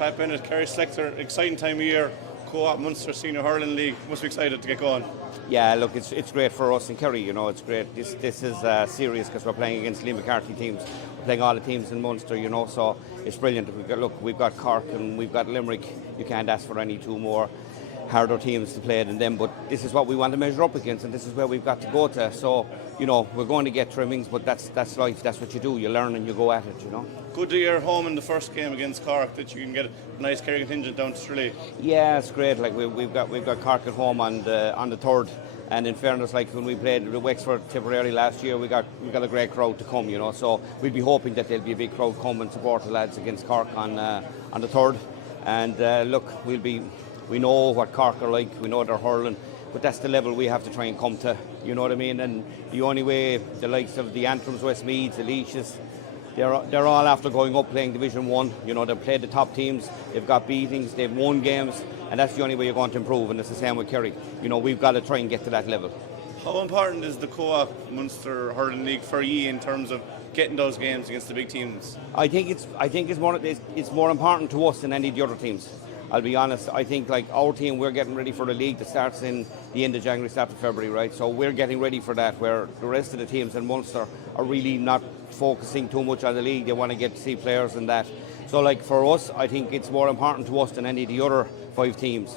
Pat Bennett, Kerry selector, exciting time of year, co-op Munster Senior Hurling League. Must be excited to get going. Yeah, look, it's great for us in Kerry. It's great. This is serious because we're playing against Liam McCarthy teams. We're playing all the teams in Munster, so it's brilliant. We've got Cork and we've got Limerick. You can't ask for any two more harder teams to play than them, but this is what we want to measure up against, and this is where we've got to go to. So, we're going to get trimmings, but that's life. That's what you do. You learn and you go at it. Good to hear home in the first game against Cork that you can get a nice Kerry contingent down to Tralee. Yeah, it's great. Like we've got Cork at home on the third, and in fairness, like when we played with Wexford Tipperary last year, we got a great crowd to come. So we'd be hoping that there'll be a big crowd come and support the lads against Cork on the third. And look, we know what Cork are like. We know they're hurling. But that's the level we have to try and come to, you know what I mean? And the only way the likes of the Antrims, Westmeads, the Leashes, they're all after going up playing Division 1. They've played the top teams, they've got beatings, they've won games, and that's the only way you're going to improve, and it's the same with Kerry. We've got to try and get to that level. How important is the co-op Munster Hurling League for you in terms of getting those games against the big teams? I think it's more important to us than any of the other teams. I'll be honest, I think like our team, we're getting ready for the league that starts in the end of January, start of February, right? So we're getting ready for that, where the rest of the teams in Munster are really not focusing too much on the league. They want to get to see players and that. So like for us, I think it's more important to us than any of the other 5 teams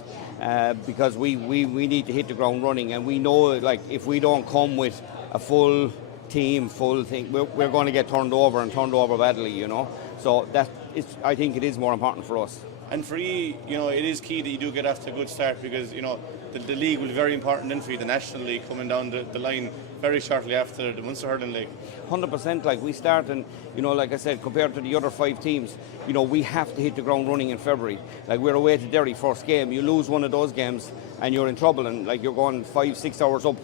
because we need to hit the ground running, and we know like if we don't come with a full team, full thing, we're going to get turned over badly, So I think it is more important for us. And for you, it is key that you do get off to a good start because, the league will be very important then for you, the National League coming down the line very shortly after the Munster Hurling League. 100%, like we start and, like I said, compared to the other 5 teams, we have to hit the ground running in February. Like we're away to Derry first game. You lose one of those games and you're in trouble, and like you're going 5-6 hours up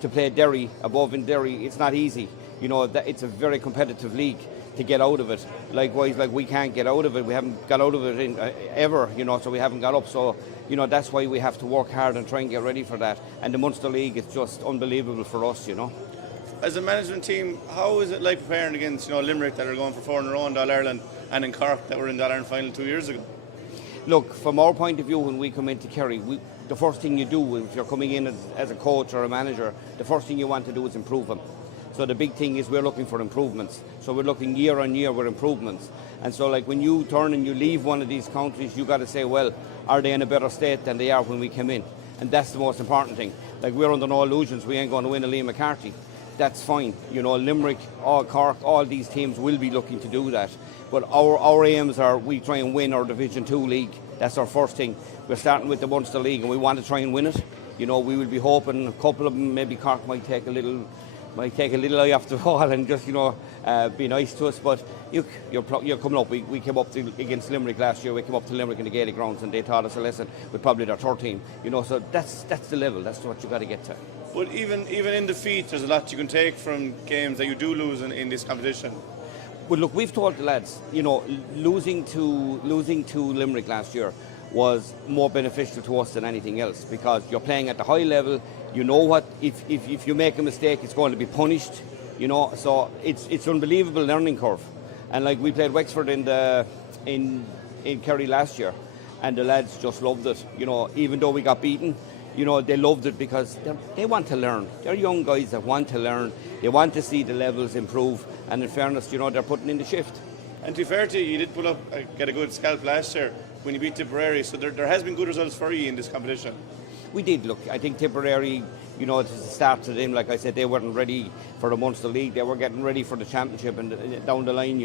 to play Derry, above in Derry. It's not easy. It's a very competitive league to get out of it. Likewise, like we can't get out of it. We haven't got out of it ever, so we haven't got up. So, that's why we have to work hard and try and get ready for that. And the Munster League is just unbelievable for us, As a management team, how is it like preparing against, Limerick that are going for 4 in a row in All-Ireland, and in Cork that were in the All-Ireland final 2 years ago? Look, from our point of view, when we come into Kerry, the first thing you do if you're coming in as a coach or a manager, the first thing you want to do is improve them. So the big thing is we're looking for improvements. So we're looking year on year with improvements. And so like when you turn and you leave one of these countries, you got to say, well, are they in a better state than they are when we came in? And that's the most important thing. Like we're under no illusions, we ain't going to win a Liam McCarthy. That's fine. Limerick, Cork, all these teams will be looking to do that. But our aims are we try and win our Division 2 league. That's our first thing. We're starting with the Munster League and we want to try and win it. We will be hoping a couple of them, maybe Cork might take a little eye off the ball and just be nice to us, but you're coming up. We came up against Limerick last year. We came up to Limerick in the Gaelic grounds and they taught us a lesson with probably their third team. So that's the level. That's what you got to get to. But even in defeat, there's a lot you can take from games that you do lose in this competition. Well, look, we've told the lads, losing to Limerick last year was more beneficial to us than anything else because you're playing at the high level. You know what, if you make a mistake, it's going to be punished, so it's unbelievable learning curve. And like we played Wexford in Kerry last year, and the lads just loved it. Even though we got beaten, they loved it because they want to learn. They're young guys that want to learn. They want to see the levels improve, and in fairness, they're putting in the shift. And to be fair to you, you did get a good scalp last year when you beat Tipperary, so there has been good results for you in this competition. We did. Look, I think Tipperary, to start to them, like I said, they weren't ready for the Munster League. They were getting ready for the championship and down the line,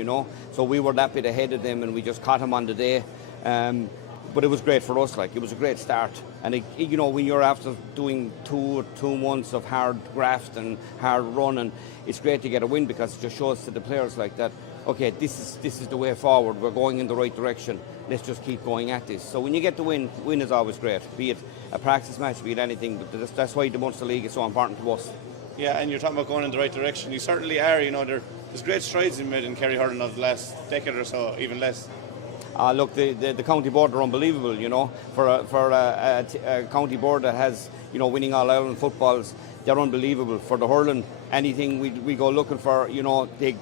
So we were that bit ahead of them and we just caught them on the day. But it was great for us, it was a great start. And, when you're after doing 2 months of hard graft and hard running, it's great to get a win because it just shows to the players like that, okay, this is the way forward. We're going in the right direction. Let's just keep going at this. So when you get the win is always great, be it a practice match, be it anything. But that's why the Munster League is so important to us. Yeah, and you're talking about going in the right direction. You certainly are. There's great strides been made in Kerry hurling of the last decade or so, even less. Look, the county board are unbelievable. For a county board that has winning All Ireland footballs, they're unbelievable. For the hurling, anything we go looking for, you know, they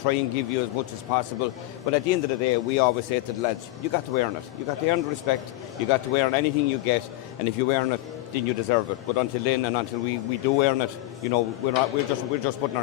try and give you as much as possible. But at the end of the day, we always say to the lads, you got to earn it. You got to earn the respect. You got to earn anything you get. And if you earn it, then you deserve it. But until then, and until we do earn it, you know, we're just putting our